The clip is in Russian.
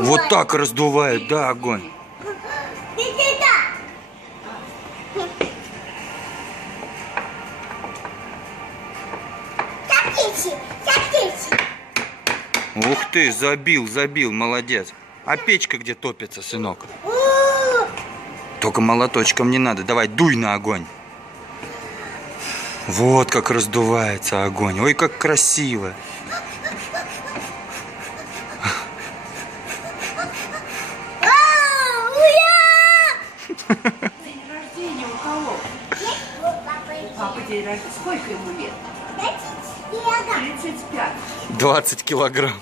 Вот так раздувает, да, огонь. Ух ты, забил, молодец. А печка где топится, сынок? Только молоточком не надо. Давай, дуй на огонь. Вот как раздувается огонь. Ой, как красиво. День рождения у кого? Папа день рождения. Сколько ему лет? 35. 20 килограмм.